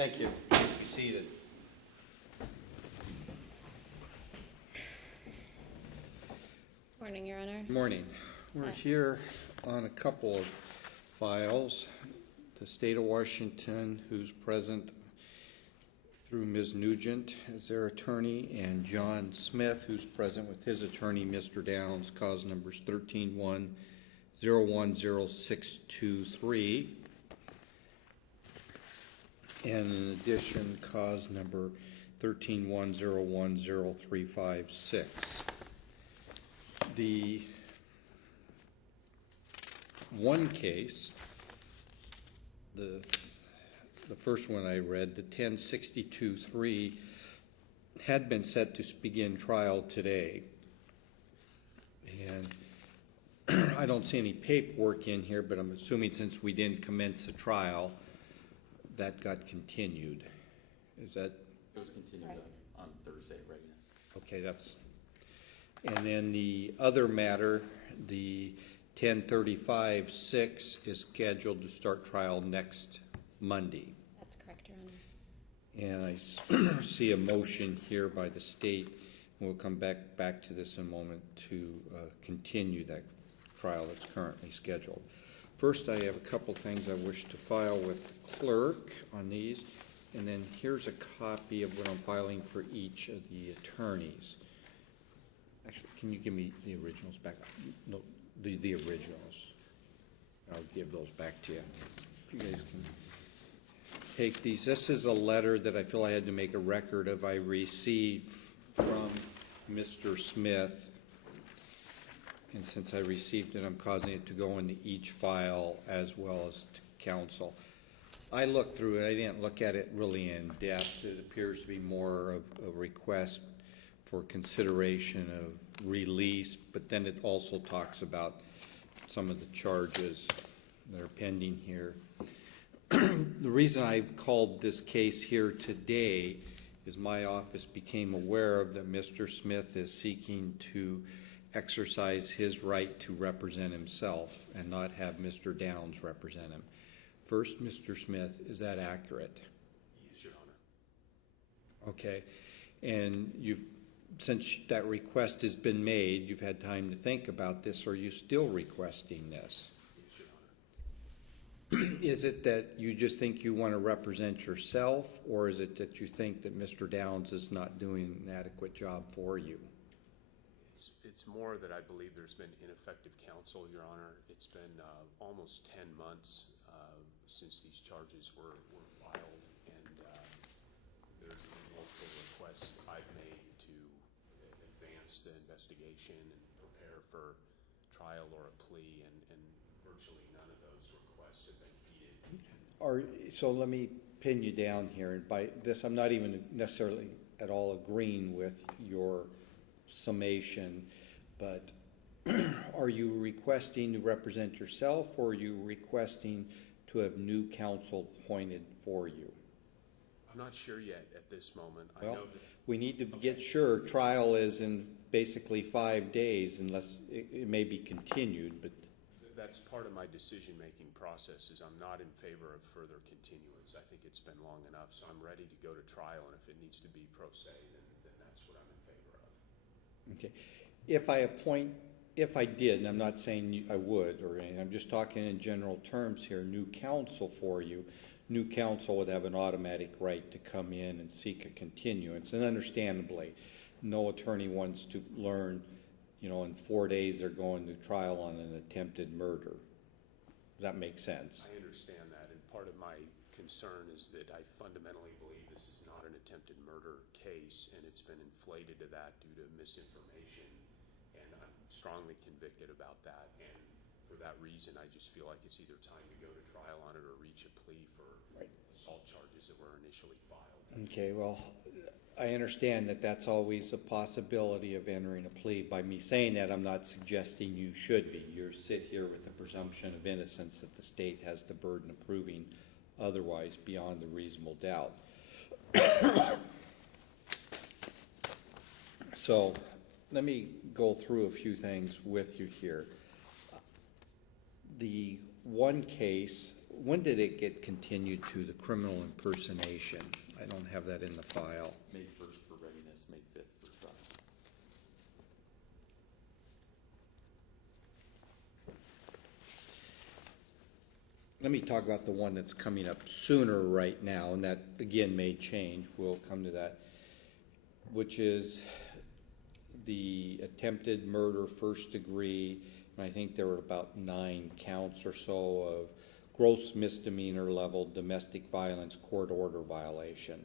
Thank you. Please be seated. Morning, Your Honor. Good morning. We're here on a couple of files. The State of Washington, who's present through Ms. Nugent as their attorney, and John Smith, who's present with his attorney, Mr. Downs, cause numbers 13-1010623. And in addition, cause number 13-1010356. The one case, the first one I read, the 1062-3, had been set to begin trial today. And I don't see any paperwork in here, but I'm assuming since we didn't commence the trial, that got continued. Is that? It was continued on Thursday, Readiness. Okay, that's. And then the other matter, the 1035-6, is scheduled to start trial next Monday. That's correct, Your And Honor. I see a motion here by the state. We'll come back to this in a moment to continue that trial that's currently scheduled. First, I have a couple things I wish to file with the clerk on these, and then here's a copy of what I'm filing for each of the attorneys. Actually, can you give me the originals back? No, the originals. I'll give those back to you. If you guys can take these. This is a letter that I feel I had to make a record of. I received from Mr. Smith. And since I received it, I'm causing it to go into each file as well as to counsel. I looked through it. I didn't look at it really in depth. It appears to be more of a request for consideration of release, but then it also talks about some of the charges that are pending here. The reason I've called this case here today is my office became aware of that Mr. Smith is seeking to exercise his right to represent himself and not have Mr. Downs represent him. First, Mr. Smith, is that accurate? Yes, Your Honor. Okay. And since that request has been made, you've had time to think about this. Are you still requesting this? Yes, Your Honor. Is it that you just think you want to represent yourself, or is it that you think that Mr. Downs is not doing an adequate job for you? It's more that I believe there's been ineffective counsel, Your Honor. It's been almost 10 months since these charges were filed, and there's been multiple requests I've made to advance the investigation and prepare for trial or a plea, and virtually none of those requests have been heeded. So let me pin you down here. And by this, I'm not even necessarily at all agreeing with your summation, but are you requesting to represent yourself, or are you requesting to have new counsel appointed for you? I'm not sure yet at this moment. Well, I know that we need to get sure. Trial is in basically 5 days, unless it may be continued, but that's part of my decision-making process. Is I'm not in favor of further continuance. I think it's been long enough, so I'm ready to go to trial, and if it needs to be pro se, then that's what I'm in favor of. okay. If I did, and I'm not saying I would or anything, I'm just talking in general terms here, new counsel for you, new counsel would have an automatic right to come in and seek a continuance. And understandably, no attorney wants to learn, in 4 days they're going to trial on an attempted murder. Does that make sense? I understand that, and part of my concern is that I fundamentally believe this is not an attempted murder case, and it's been inflated to that due to misinformation, and I'm strongly convicted about that, and for that reason I just feel like it's either time to go to trial on it or reach a plea for assault charges that were initially filed. Okay, well, I understand that that's always a possibility of entering a plea. By me saying that, I'm not suggesting you should be. You sit here with the presumption of innocence that the state has the burden of proving otherwise beyond a reasonable doubt. So let me go through a few things with you here. The one case when did it get continued to the criminal impersonation? I don't have that in the file. May 1st for readiness, May 5th for trial. Let me talk about the one that's coming up sooner right now, and that, again, may change. We'll come to that, which is the attempted murder, first degree, and I think there were about 9 counts or so of gross misdemeanor level domestic violence court order violation.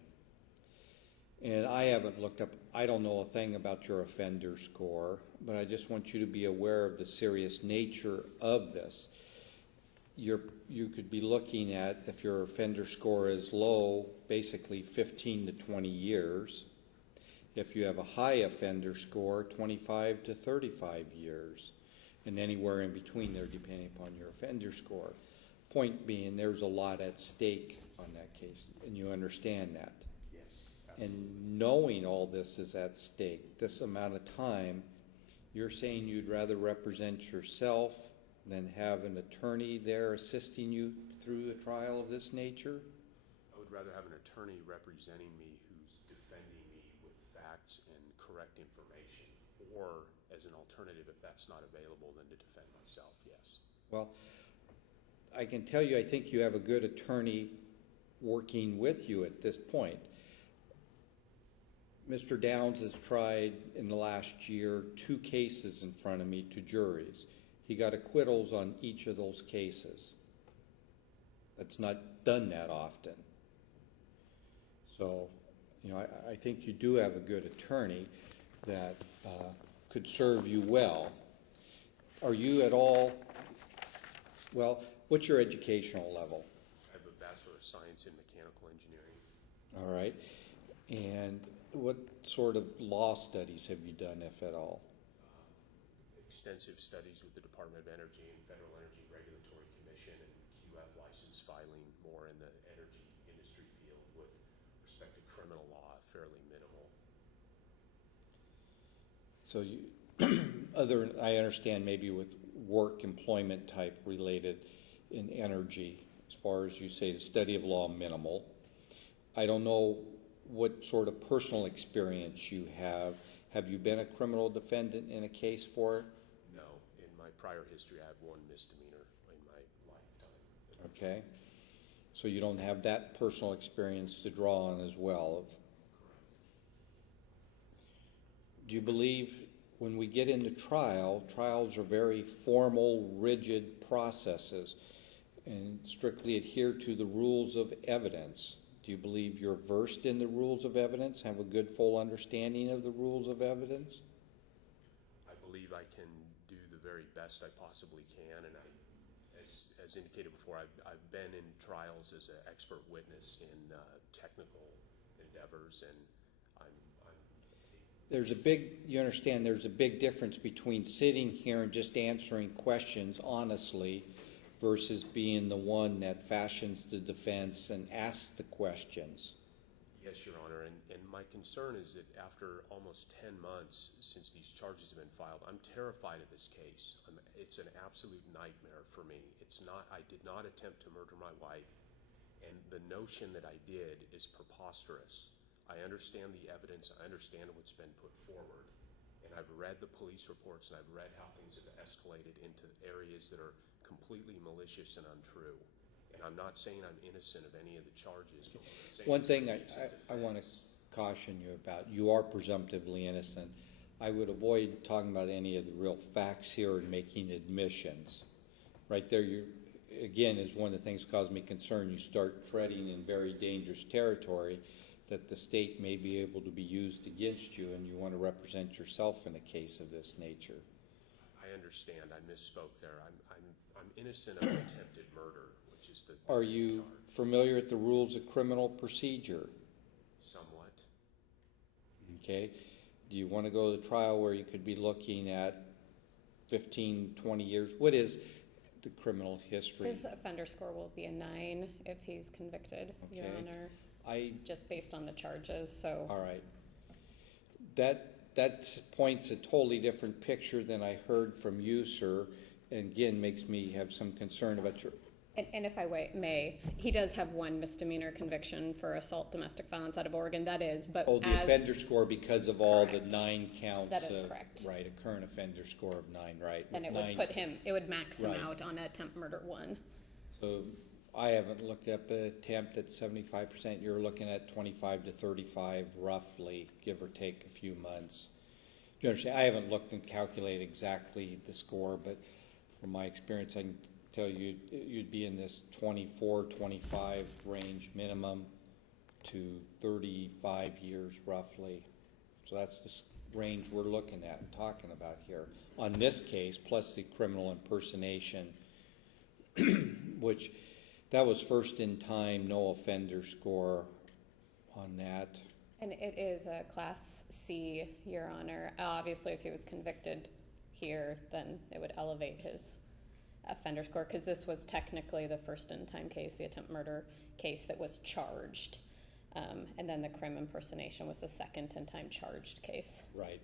And I haven't looked up, I don't know a thing about your offender score, but I just want you to be aware of the serious nature of this. You could be looking at, if your offender score is low, basically 15 to 20 years. If you have a high offender score, 25 to 35 years, and anywhere in between there depending upon your offender score. Point being, there's a lot at stake on that case, and you understand that. Yes, absolutely. And knowing all this is at stake, this amount of time, you're saying you'd rather represent yourself than have an attorney there assisting you through a trial of this nature? I would rather have an attorney representing me who's defending me with facts and correct information, or as an alternative, if that's not available, then to defend myself, yes. Well, I can tell you I think you have a good attorney working with you at this point. Mr. Downs has tried in the last year 2 cases in front of me to juries. He got acquittals on each of those cases. That's not done that often. So, you know, I think you do have a good attorney that could serve you well. Are you at all, well, what's your educational level? I have a Bachelor of Science in Mechanical Engineering. All right. And what sort of law studies have you done, if at all? Extensive studies with the Department of Energy and Federal Energy Regulatory Commission and QF license filing, more in the energy industry field. With respect to criminal law, fairly minimal. So you, I understand maybe with work employment type related in energy, as far as you say the study of law, minimal. I don't know what sort of personal experience you have. Have you been a criminal defendant in a case for it? No, in my prior history, I have 1 misdemeanor in my lifetime. Okay. So you don't have that personal experience to draw on as well. Correct. Do you believe when we get into trials are very formal, rigid processes and strictly adhere to the rules of evidence? Do you believe you're versed in the rules of evidence, have a good full understanding of the rules of evidence? I believe I can do the very best I possibly can, and as indicated before, I've been in trials as an expert witness in technical endeavors, and you understand there's a big difference between sitting here and just answering questions honestly versus being the one that fashions the defense and asks the questions. Yes, Your Honor, and my concern is that after almost 10 months since these charges have been filed, I'm terrified of this case. It's an absolute nightmare for me. I did not attempt to murder my wife, and the notion that I did is preposterous. I understand the evidence, I understand what's been put forward, and I've read the police reports, and I've read how things have escalated into areas that are completely malicious and untrue. And I'm not saying I'm innocent of any of the charges. But one thing I want to caution you about, you are presumptively innocent. I would avoid talking about any of the real facts here and making admissions. Right there, again, is one of the things that caused me concern. You start treading in very dangerous territory that the state may be able to be used against you, and you want to represent yourself in a case of this nature. I understand. I misspoke there. I'm innocent of attempted murder, which is the Are you charge. familiar with the rules of criminal procedure? Somewhat. Okay. Do you want to go to the trial where you could be looking at 15, 20 years? What is the criminal history? His offender score will be a 9 if he's convicted, Your Okay. Honor, I just based on the charges, so. All right. That points a totally different picture than I heard from you, sir, and again makes me have some concern about your And if I may, he does have one misdemeanor conviction for assault domestic violence out of Oregon. That is, but Oh, the offender score because of all the Correct. 9 counts. That is correct. Right, a current offender score of 9, right? then it With would 9 it would max him Right. out on attempt murder 1. So I haven't looked up an attempt at 75%. You're looking at 25 to 35 roughly, give or take a few months. You understand? I haven't looked and calculated exactly the score, but from my experience, I can tell you you'd be in this 24, 25 range minimum to 35 years roughly. So that's the range we're looking at and talking about here. On this case, plus the criminal impersonation, which that was first in time, no offender score on that. And it is a Class C, Your Honor. Obviously, if he was convicted here, then it would elevate his offender score, because this was technically the first in time case, the attempt murder case that was charged. And then the crime impersonation was the second in time charged case. Right.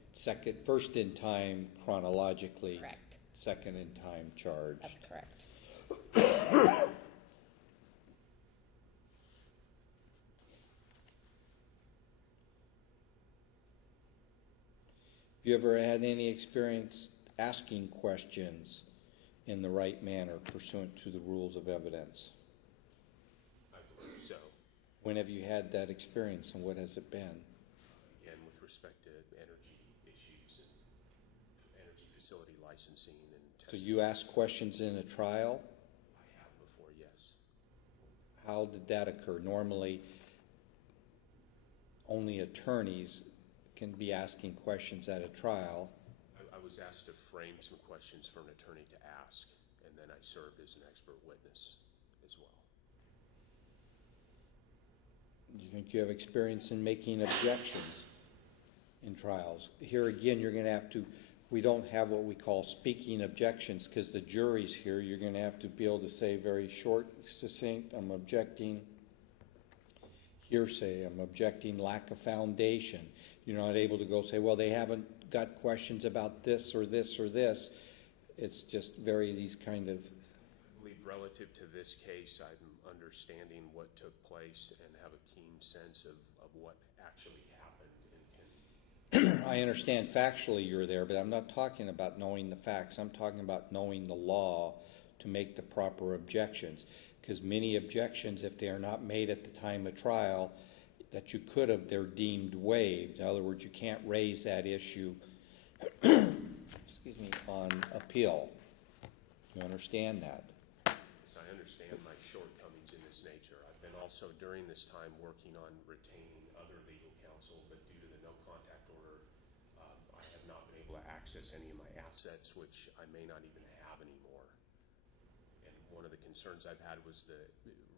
First in time chronologically. Correct. Second in time charged. That's correct. Have you ever had any experience asking questions in the right manner pursuant to the rules of evidence? I believe so. When have you had that experience and what has it been? Again, with respect to energy issues and energy facility licensing and So testing. you ask questions in a trial? I have before, yes. How did that occur? Normally, only attorneys can be asking questions at a trial. I was asked to frame some questions for an attorney to ask, and then I served as an expert witness as well. Do you think you have experience in making objections in trials? Here again, you're going to have to, we don't have what we call speaking objections because the jury's here. You're going to have to be able to say very short, succinct, I'm objecting hearsay, I'm objecting lack of foundation. You're not able to go say, well, they haven't got questions about this or this or this. It's just very these kind of... I believe relative to this case, I'm understanding what took place and have a keen sense of what actually happened. And I understand factually you're there, but I'm not talking about knowing the facts. I'm talking about knowing the law to make the proper objections. Because many objections, if they are not made at the time of trial, that you could have, they're deemed waived. In other words, you can't raise that issue excuse me, on appeal. You understand that? yes, I understand my shortcomings in this nature. I've been also during this time working on retaining other legal counsel, but due to the no contact order, I have not been able to access any of my assets, which I may not even have anymore. And one of the concerns I've had was the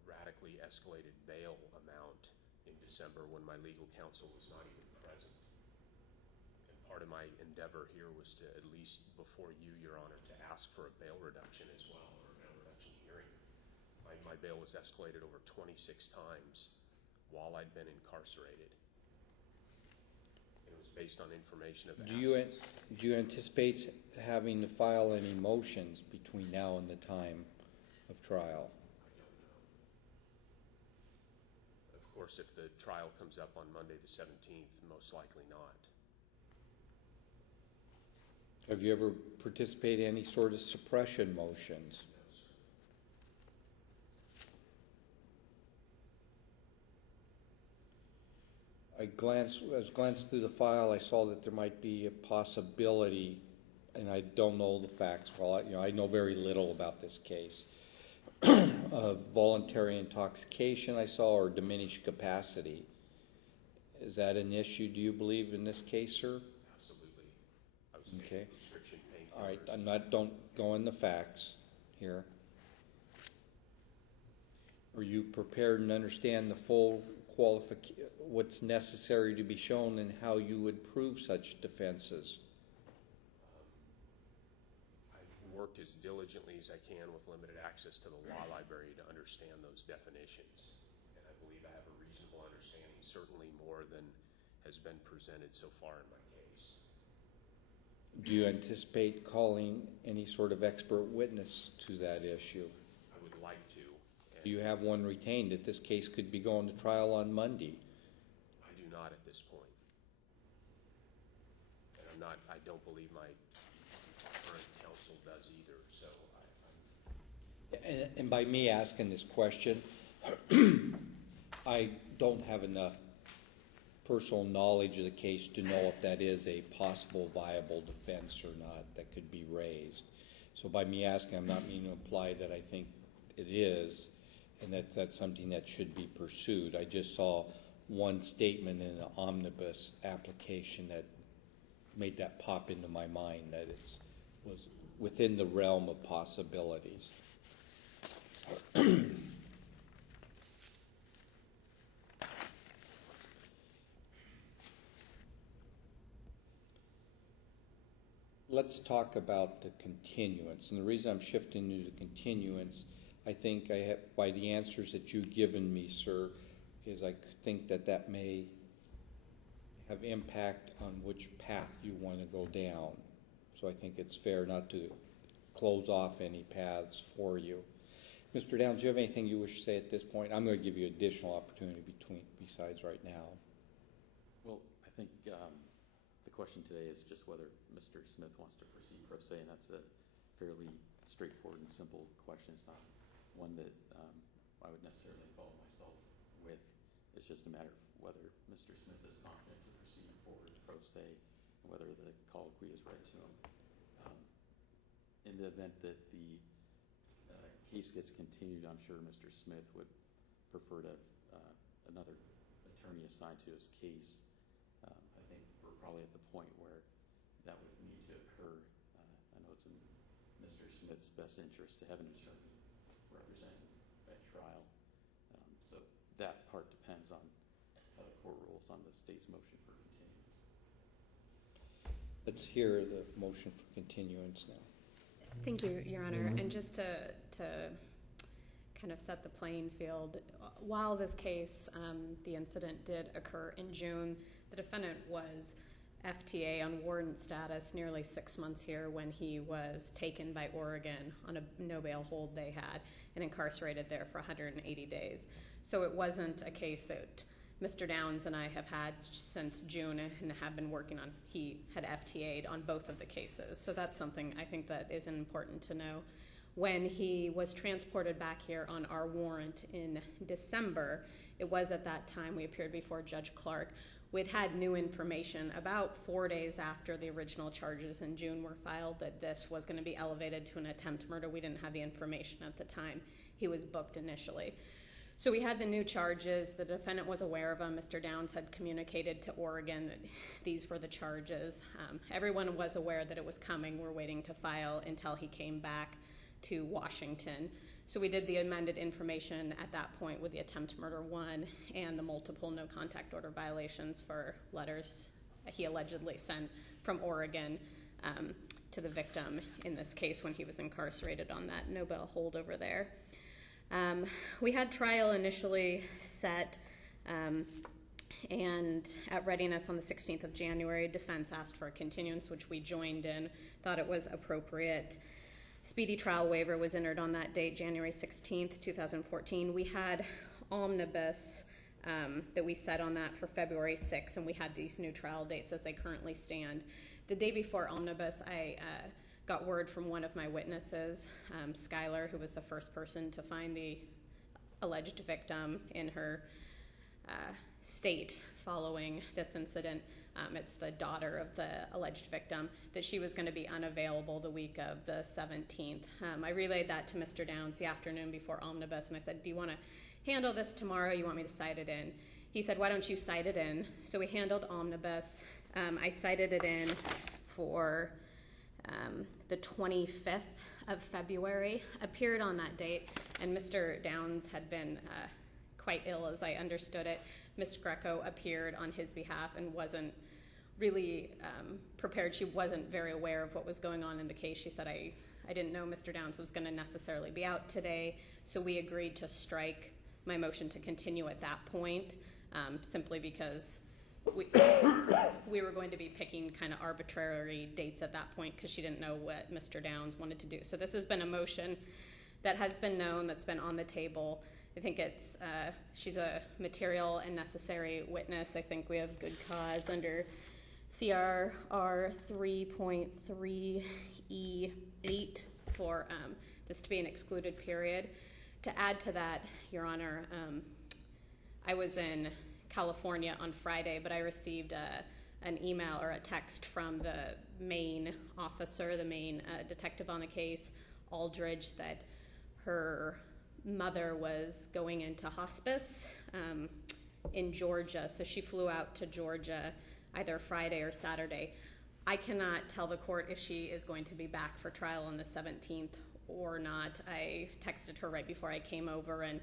radically escalated bail amount in December when my legal counsel was not even present. And part of my endeavor here was to, at least before you, Your Honor, to ask for a bail reduction as well, or a bail reduction hearing. My bail was escalated over 26 times while I'd been incarcerated. And it was based on information of Do assets. you anticipate having to file any motions between now and the time of trial? Of course, if the trial comes up on Monday the 17th, most likely not. Have you ever participated in any sort of suppression motions? No, sir. I glanced through the file. I saw that there might be a possibility, and I don't know the facts. Well, I know very little about this case. Of voluntary intoxication, I saw, or diminished capacity. Is that an issue? Do you believe in this case, sir? Absolutely. I was Okay. taking prescription painkillers. All right. Don't go in the facts here. Are you prepared and understand the full what's necessary to be shown and how you would prove such defenses? I worked as diligently as I can with limited access to the law library to understand those definitions. And I believe I have a reasonable understanding, certainly more than has been presented so far in my case. Do you anticipate calling any sort of expert witness to that issue? I would like to. You have one retained that this case could be going to trial on Monday. I do not at this point. And I don't believe my current counsel does either, so And by me asking this question, I don't have enough personal knowledge of the case to know if that is a possible viable defense or not that could be raised. So by me asking, I'm not meaning to imply that I think it is and that that's something that should be pursued. I just saw one statement in an omnibus application that made that pop into my mind, that it was within the realm of possibilities. Let's talk about the continuance. And the reason I'm shifting to the continuance, I think I have, by the answers that you've given me, sir, is I think that may have impact on which path you want to go down. So I think it's fair not to close off any paths for you. Mr. Downs, do you have anything you wish to say at this point? I'm going to give you additional opportunity besides right now. Well, I think the question today is just whether Mr. Smith wants to proceed pro se, and that's a fairly straightforward and simple question. It's not one that I would necessarily involve myself with. It's just a matter of whether Mr. Smith is confident to proceed forward pro se and whether the colloquy is read to him. In the event that the case gets continued, I'm sure Mr. Smith would prefer to have another attorney assigned to his case. I think we're probably at the point where that would need to occur. I know it's in Mr. Smith's best interest to have an attorney represent at trial. So that part depends on how the court rules on the state's motion for continuance. Let's hear the motion for continuance now. Thank you, Your Honor. And just to kind of set the playing field, while this case, the incident did occur in June, the defendant was FTA on warrant status nearly 6 months here when he was taken by Oregon on a no bail hold they had and incarcerated there for 180 days. So it wasn't a case that Mr. Downs and I have had since June and have been working on. He had FTA'd on both of the cases. So that's something I think that is important to know. When he was transported back here on our warrant in December, it was at that time we appeared before Judge Clark. We'd had new information about 4 days after the original charges in June were filed that this was going to be elevated to an attempt murder. We didn't have the information at the time he was booked initially. So we had the new charges. The defendant was aware of them. Mr. Downs had communicated to Oregon that these were the charges. Everyone was aware that it was coming. We're waiting to file until he came back to Washington. So we did the amended information at that point with the attempt murder 1 and the multiple no contact order violations for letters he allegedly sent from Oregon to the victim in this case when he was incarcerated on that no bail hold over there. We had trial initially set and at Readiness on the 16th of January. Defense asked for a continuance, which we joined in, thought it was appropriate. Speedy trial waiver was entered on that date, January 16th, 2014. We had omnibus that we set on that for February 6th, and we had these new trial dates as they currently stand. The day before omnibus, I got word from one of my witnesses, Skylar, who was the first person to find the alleged victim in her state following this incident. It's the daughter of the alleged victim, that she was going to be unavailable the week of the 17th. I relayed that to Mr. Downs the afternoon before omnibus, and I said, do you want to handle this tomorrow? You want me to cite it in? He said, why don't you cite it in? So we handled omnibus. I cited it in for the 25th of February, appeared on that date, and Mr. Downs had been quite ill as I understood it. Ms. Greco appeared on his behalf and wasn't really prepared. She wasn't very aware of what was going on in the case. She said, I didn't know Mr. Downs was going to necessarily be out today, so we agreed to strike my motion to continue at that point, simply because we were going to be picking kind of arbitrary dates at that point because she didn't know what Mr. Downs wanted to do. So this has been a motion that has been known, that's been on the table. I think she's a material and necessary witness. I think we have good cause under CRR 3.3E8 for this to be an excluded period. To add to that, Your Honor, I was in California on Friday, but I received an email or a text from the main officer, the main detective on the case, Aldridge, that her mother was going into hospice in Georgia. So she flew out to Georgia either Friday or Saturday. I cannot tell the court if she is going to be back for trial on the 17th or not. I texted her right before I came over, and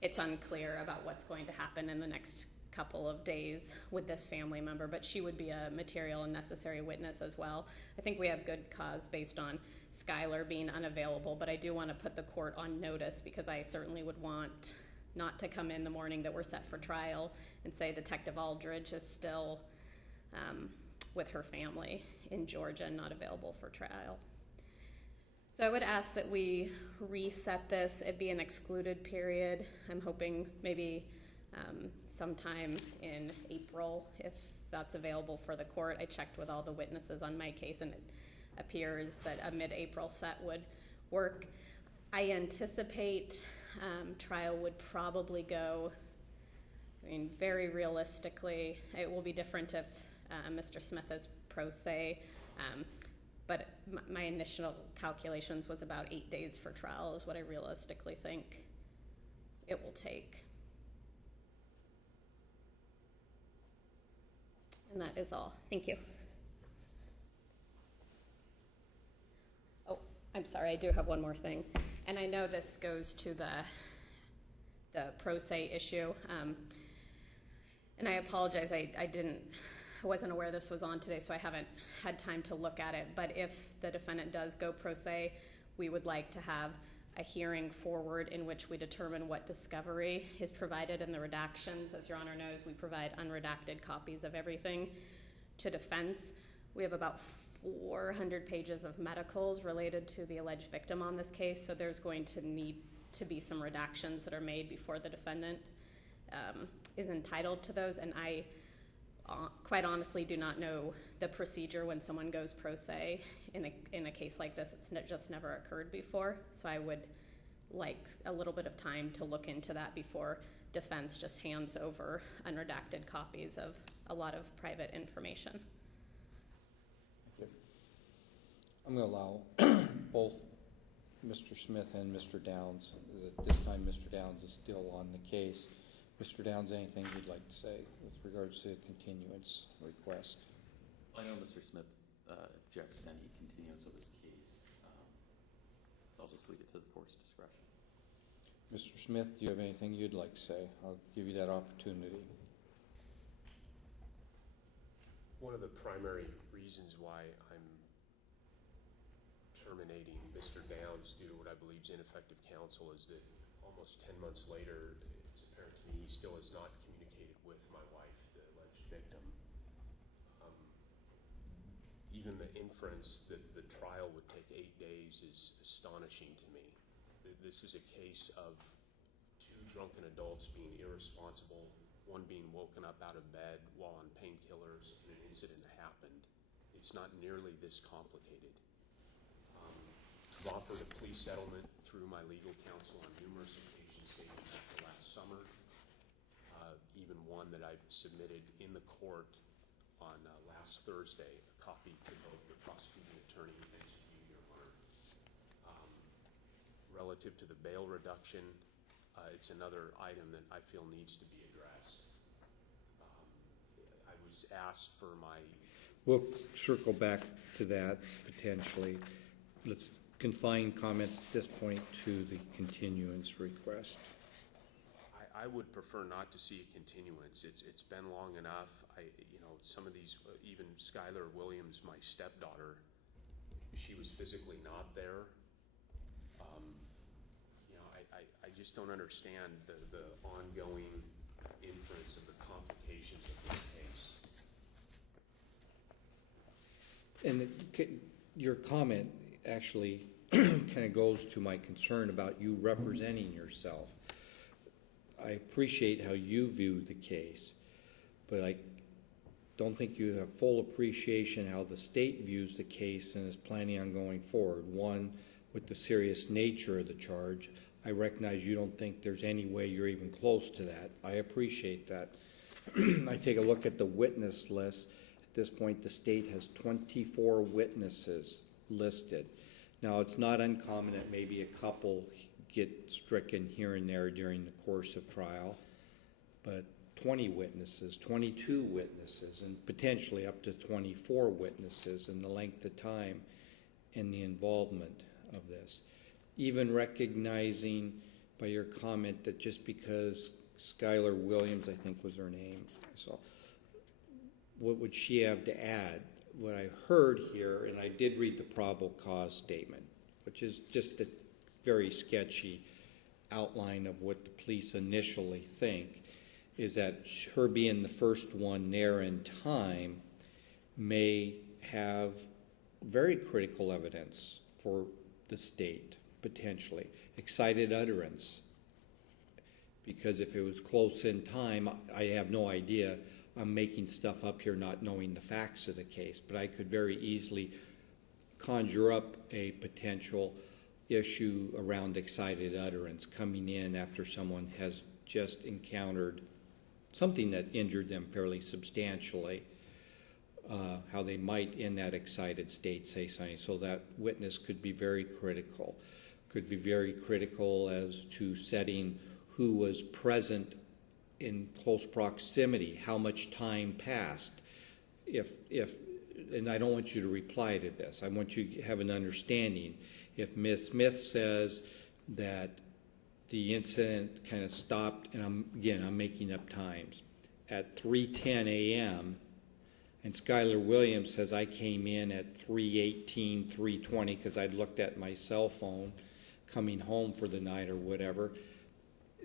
it's unclear about what's going to happen in the next couple of days with this family member, but she would be a material and necessary witness as well. I think we have good cause based on Skylar being unavailable, but I do want to put the court on notice because I certainly would want not to come in the morning that we're set for trial and say Detective Aldridge is still with her family in Georgia and not available for trial. So I would ask that we reset this. It'd be an excluded period. I'm hoping maybe sometime in April, if that's available for the court. I checked with all the witnesses on my case, and it appears that a mid-April set would work. I anticipate trial would probably go, very realistically, it will be different if Mr. Smith is pro se, but my initial calculations was about 8 days for trial is what I realistically think it will take. And that is all. Thank you. Oh, I'm sorry, I do have one more thing. And I know this goes to the pro se issue. And I apologize, I wasn't aware this was on today, so I haven't had time to look at it. But if the defendant does go pro se, we would like to have a hearing forward in which we determine what discovery is provided in the redactions. As Your Honor knows, we provide unredacted copies of everything to defense. We have about 400 pages of medicals related to the alleged victim on this case, so there's going to need to be some redactions that are made before the defendant is entitled to those. And I quite honestly do not know the procedure when someone goes pro se in a case like this. It's just never occurred before, so I would like a little bit of time to look into that before defense just hands over unredacted copies of a lot of private information. Thank you. I'm going to allow both Mr. Smith and Mr. Downs. At this time, Mr. Downs is still on the case. Mr. Downs, anything you'd like to say with regards to the continuance request? I know Mr. Smith objects to any continuance of this case, so I'll just leave it to the court's discretion. Mr. Smith, do you have anything you'd like to say? I'll give you that opportunity. One of the primary reasons why I'm terminating Mr. Downs due to what I believe is ineffective counsel is that almost 10 months later, it's apparent to me he still has not communicated with my wife, the alleged victim. Even the inference that the trial would take 8 days is astonishing to me. This is a case of two drunken adults being irresponsible, one being woken up out of bed while on painkillers, and an incident happened. It's not nearly this complicated. I've offered a plea settlement through my legal counsel on numerous occasions dating back to last summer, even one that I submitted in the court on last Thursday, a copy to both the prosecuting attorney and to you, Your Honor. Relative to the bail reduction, it's another item that I feel needs to be addressed. I was asked for my... We'll circle back to that potentially. Let's confine comments at this point to the continuance request. I would prefer not to see a continuance. It's been long enough. Some of these, even Skylar Williams, my stepdaughter, she was physically not there. I just don't understand the ongoing inference of the complications of this case. And your comment actually kind of goes to my concern about you representing yourself. I appreciate how you view the case, but I don't think you have full appreciation how the state views the case and is planning on going forward. One, with the serious nature of the charge, I recognize you don't think there's any way you're even close to that. I appreciate that. I take a look at the witness list. At this point, the state has 24 witnesses listed. Now, it's not uncommon that maybe a couple get stricken here and there during the course of trial, but 20 witnesses, 22 witnesses, and potentially up to 24 witnesses in the length of time and the involvement of this. Even recognizing by your comment that just because Skylar Williams, I think was her name, so what would she have to add? What I heard here, and I did read the probable cause statement, which is just a very sketchy outline of what the police initially think, is that her being the first one there in time may have very critical evidence for the state, potentially. Excited utterance. Because if it was close in time, I have no idea. I'm making stuff up here not knowing the facts of the case, but I could very easily conjure up a potential issue around excited utterance coming in after someone has just encountered something that injured them fairly substantially, how they might in that excited state say something. So that witness could be very critical as to setting who was present in close proximity, how much time passed. And I don't want you to reply to this. I want you to have an understanding. If Ms. Smith says that the incident kind of stopped, and I'm making up times, at 3:10 a.m., and Skylar Williams says I came in at 3:18, 3:20 because I'd looked at my cell phone coming home for the night or whatever,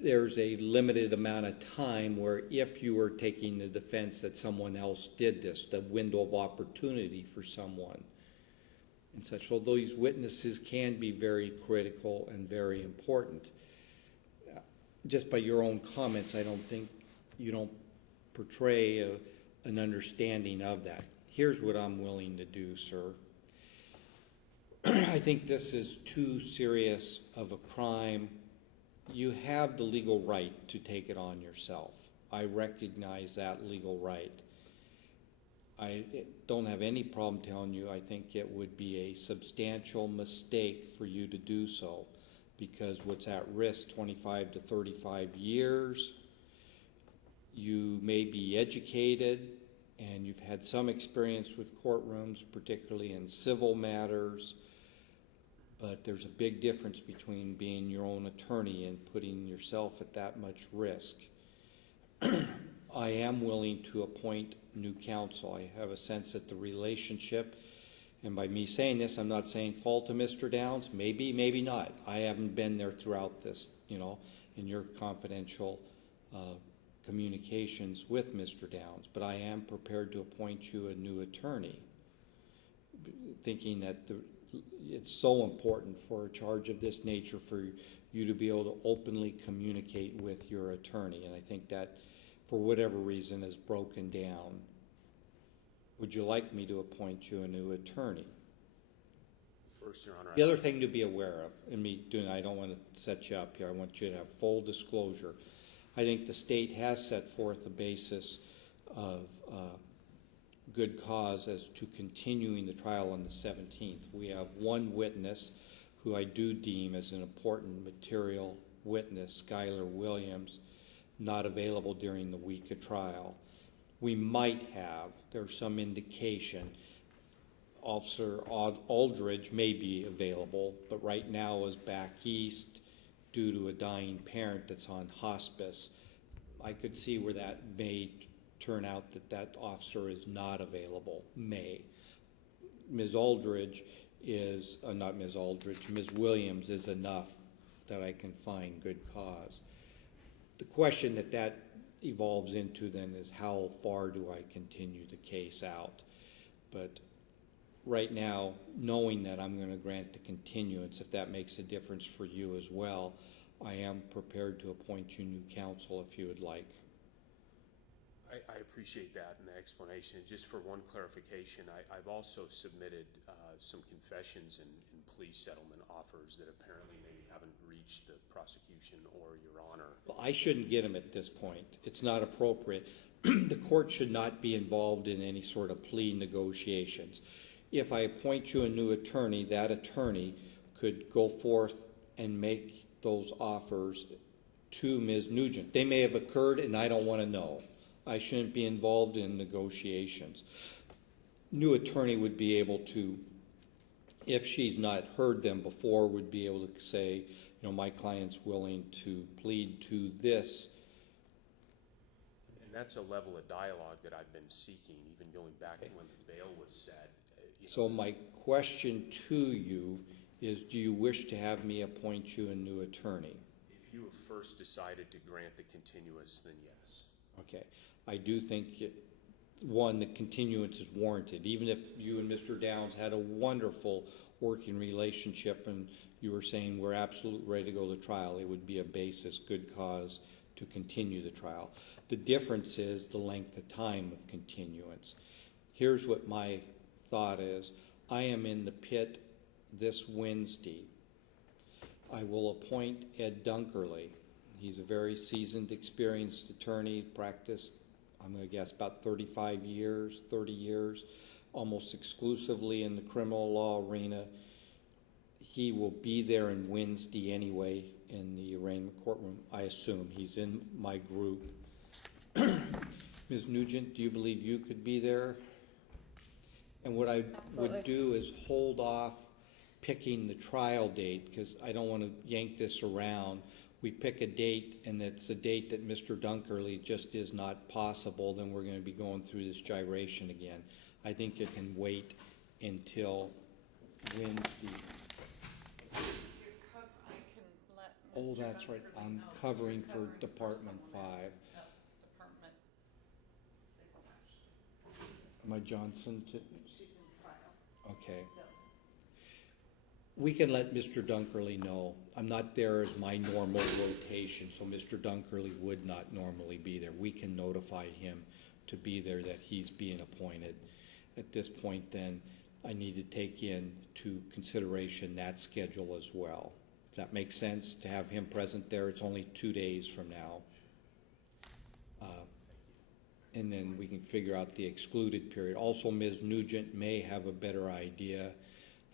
there's a limited amount of time where if you were taking the defense that someone else did this, the window of opportunity for someone and such. So these witnesses can be very critical and very important. Just by your own comments, I don't think you don't portray an understanding of that. Here's what I'm willing to do, sir. I think this is too serious of a crime. You have the legal right to take it on yourself. I recognize that legal right. I don't have any problem telling you I think it would be a substantial mistake for you to do so, because what's at risk, 25 to 35 years, you may be educated and you've had some experience with courtrooms, particularly in civil matters, but there's a big difference between being your own attorney and putting yourself at that much risk. I am willing to appoint new counsel. I have a sense that the relationship, and by me saying this, I'm not saying fault to Mr. Downs, maybe, maybe not. I haven't been there throughout this, in your confidential communications with Mr. Downs, but I am prepared to appoint you a new attorney, thinking that it's so important for a charge of this nature for you to be able to openly communicate with your attorney, and I think that for whatever reason is broken down. Would you like me to appoint you a new attorney? First, Your Honor. The other thing to be aware of, I don't want to set you up here, I want you to have full disclosure. I think the state has set forth a basis of good cause as to continuing the trial on the 17th. We have one witness who I do deem as an important material witness, Skylar Williams, not available during the week of trial. We might have, there's some indication, Officer Aldridge may be available, but right now is back east due to a dying parent that's on hospice. I could see where that may turn out that officer is not available, Ms. Aldridge is, Ms. Williams is enough that I can find good cause. The question that evolves into then is how far do I continue the case out? But right now, knowing that I'm going to grant the continuance, if that makes a difference for you as well, I am prepared to appoint you new counsel if you would like. I appreciate that and the explanation. Just for one clarification, I've also submitted some confessions and plea settlement offers that apparently maybe haven't reached the prosecution or Your Honor. Well, I shouldn't get them at this point. It's not appropriate. The court should not be involved in any sort of plea negotiations. If I appoint you a new attorney, that attorney could go forth and make those offers to Ms. Nugent. They may have occurred and I don't want to know. I shouldn't be involved in negotiations. New attorney would be able to, if she's not heard them before, would be able to say, you know, my client's willing to plead to this. And that's a level of dialogue that I've been seeking, even going back to when the bail was set. So my question to you is, do you wish to have me appoint you a new attorney? If you have first decided to grant the continuous, then yes. Okay. I do think, one, the continuance is warranted. Even if you and Mr. Downs had a wonderful working relationship and you were saying we're absolutely ready to go to trial, it would be a basis, good cause to continue the trial. The difference is the length of time of continuance. Here's what my thought is. I am in the pit this Wednesday. I will appoint Ed Dunkerley. He's a very seasoned, experienced attorney, practiced, I'm going to guess, about 30 years, almost exclusively in the criminal law arena. He will be there on Wednesday anyway in the arraignment courtroom. I assume he's in my group. Ms. Nugent, do you believe you could be there? And what I would do is hold off picking the trial date because I don't want to yank this around. We pick a date and it's a date that Mr. Dunkerley just is not possible, then we're going to be going through this gyration again. I think it can wait until Wednesday. Oh, that's right. I'm covering for Department 5. That's Department 6. Am I Johnson? She's in trial. Okay. So. We can let Mr. Dunkerley know. I'm not there as my normal rotation, so Mr. Dunkerley would not normally be there. We can notify him to be there that he's being appointed. At this point, then, I need to take into consideration that schedule as well. Does that make sense to have him present there? It's only 2 days from now. And then we can figure out the excluded period. Also, Ms. Nugent may have a better idea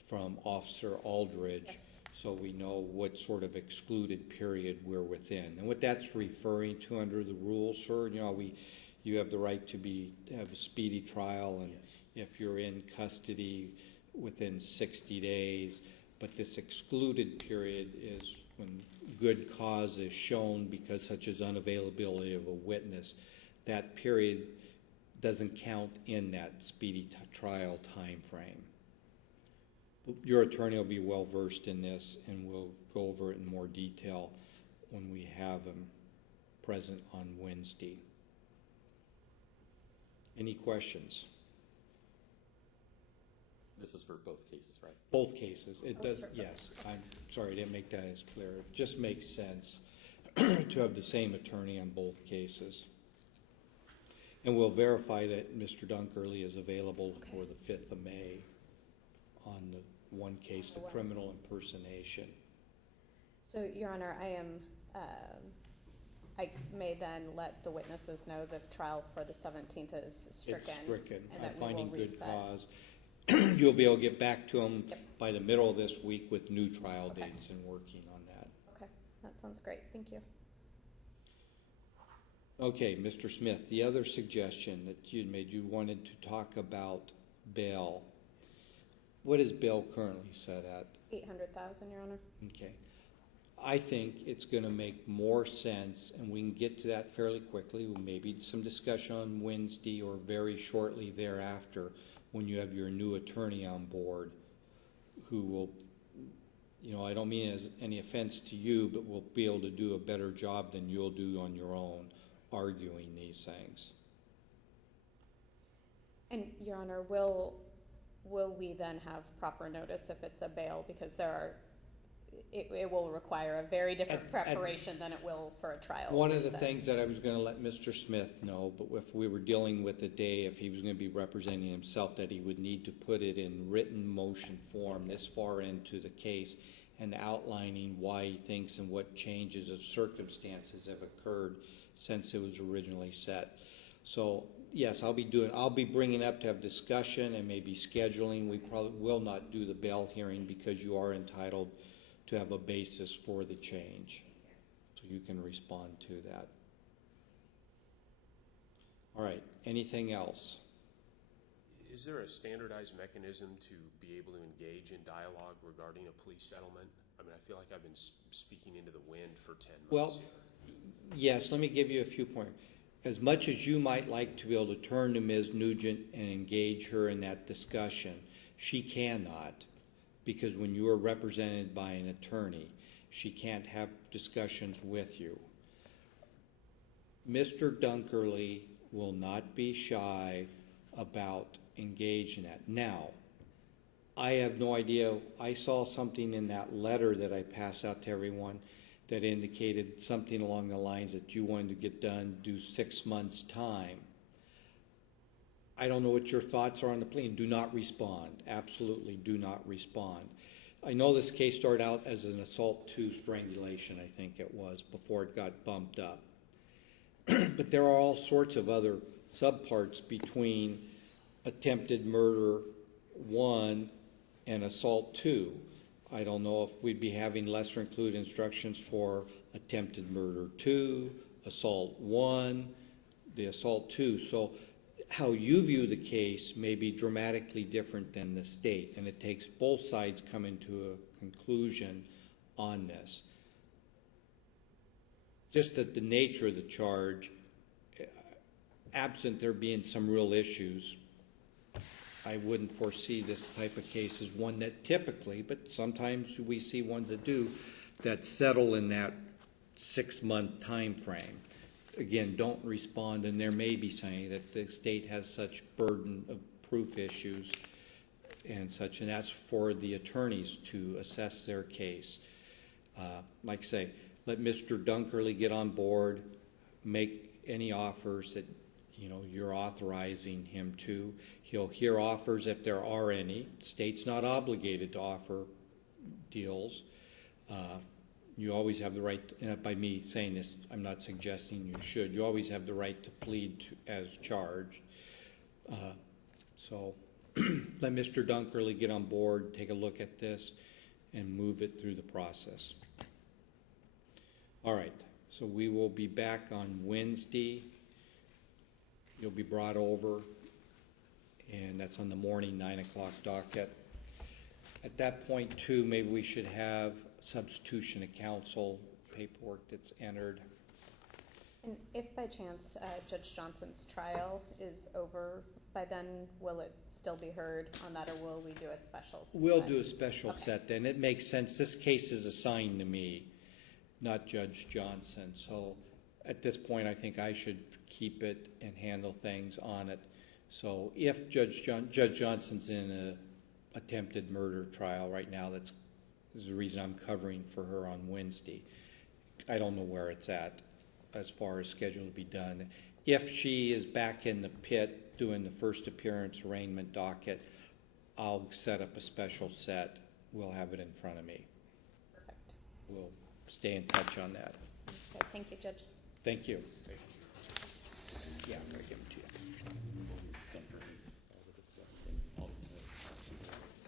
from Officer Aldridge, Yes. so we know what sort of excluded period we're within. And what that's referring to under the rules, sir, you know, you have the right to have a speedy trial, and if you're in custody within 60 days, but this excluded period is when good cause is shown because such as unavailability of a witness. That period doesn't count in that speedy trial time frame. Your attorney will be well versed in this, and we'll go over it in more detail when we have him present on Wednesday. Any questions? This is for both cases, right? Both cases. It does, yes. I'm sorry, I didn't make that as clear. It just makes sense to have the same attorney on both cases. And we'll verify that Mr. Dunkerley is available for the 5th of May on the one case, the criminal impersonation. So, Your Honor, I may then let the witnesses know the trial for the 17th is stricken. It's stricken. And I'm that we finding will good reset. cause. You'll be able to get back to them Yep. by the middle of this week with new trial Okay. dates and working on that. Okay, that sounds great. Thank you. Okay, Mr. Smith, the other suggestion that you made, you wanted to talk about bail. What is bail currently set at? 800,000, Your Honor. Okay. I think it's going to make more sense, and we can get to that fairly quickly, maybe some discussion on Wednesday or very shortly thereafter when you have your new attorney on board who will, you know, I don't mean as any offense to you, but will be able to do a better job than you'll do on your own arguing these things. And, Your Honor, will will we then have proper notice if it's a bail? Because it will require a very different preparation than it will for a trial. One of the says. things that I was going to let Mr. Smith know, but if we were dealing with the day, if he was going to be representing himself, that he would need to put it in written motion form this far into the case and outlining why he thinks and what changes of circumstances have occurred since it was originally set. So yes, I'll be bringing up to have discussion and maybe scheduling. We probably will not do the bail hearing because you are entitled to have a basis for the change. So you can respond to that. All right, anything else? Is there a standardized mechanism to be able to engage in dialogue regarding a plea settlement? I mean, I feel like I've been speaking into the wind for 10 months Well, here. yes, let me give you a few points. As much as you might like to be able to turn to Ms. Nugent and engage her in that discussion, she cannot, because when you are represented by an attorney, she can't have discussions with you. Mr. Dunkerley will not be shy about engaging that. Now, I have no idea. I saw something in that letter that I passed out to everyone that indicated something along the lines that you wanted to get done, do 6 months' time. I don't know what your thoughts are on the plea, and do not respond. Absolutely do not respond. I know this case started out as an assault to strangulation, I think it was, before it got bumped up. But there are all sorts of other subparts between attempted murder 1 and assault 2. I don't know if we'd be having lesser included instructions for attempted murder 2, assault 1, the assault 2. So how you view the case may be dramatically different than the state, and it takes both sides coming to a conclusion on this. Just that the nature of the charge, absent there being some real issues, I wouldn't foresee this type of case as one that typically, but sometimes we see ones that do, that settle in that 6-month time frame. Again, don't respond, and there may be saying that the state has such burden of proof issues and such, and that's for the attorneys to assess their case. Like I say, let Mr. Dunkerley get on board, make any offers that you're authorizing him to. He'll hear offers if there are any. The state's not obligated to offer deals. You always have the right, and by me saying this, I'm not suggesting you should. You always have the right to plead as charged. So let Mr. Dunkerley get on board, take a look at this, and move it through the process. All right, so we will be back on Wednesday. You'll be brought over, and that's on the morning 9 o'clock docket. At that point, too, maybe we should have substitution of counsel paperwork that's entered. And if by chance Judge Johnson's trial is over by then, will it still be heard on that, or will we do a special set? We'll do a special Okay. set then. It makes sense. This case is assigned to me, not Judge Johnson. So at this point, I think I should keep it and handle things on it. So if Judge Johnson's in a attempted murder trial right now, that's the reason I'm covering for her on Wednesday. I don't know where it's at as far as schedule to be done. If she is back in the pit doing the first appearance arraignment docket, I'll set up a special set. We'll have it in front of me. Perfect. We'll stay in touch on that. Sounds good. Thank you, Judge. Thank you.